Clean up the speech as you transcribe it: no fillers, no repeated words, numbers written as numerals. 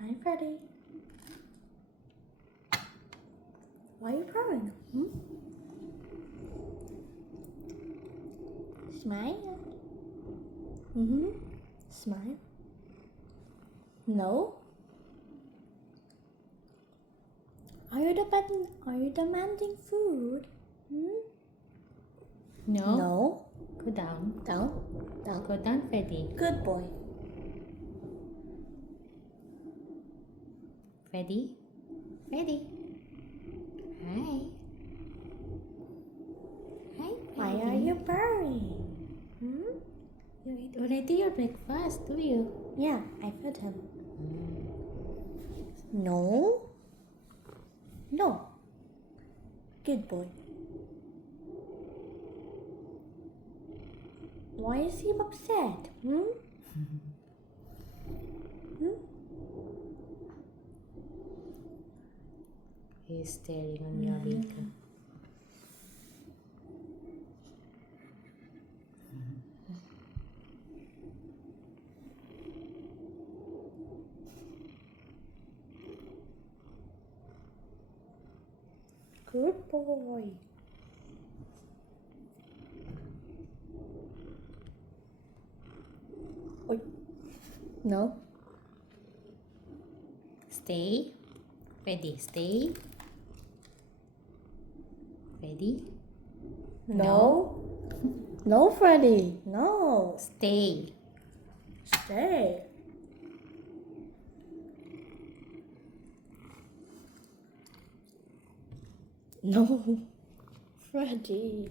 Hi, Freddy. Why are you purring? Smile. Smile. No. Are you demanding food? No. No. Go down. Down. Down. Go down, Freddy. Good boy. Freddy. Freddy. Hi. Hi, Freddy. Why are you purring? You ate already your breakfast, do you? Yeah, I fed him. No. No. Good boy. Why is he upset? He's staring on your beaker. Good boy. Oi. No. Stay. Freddy, stay. Freddy. No. No, Freddy. No. Stay. Stay. No. Freddy.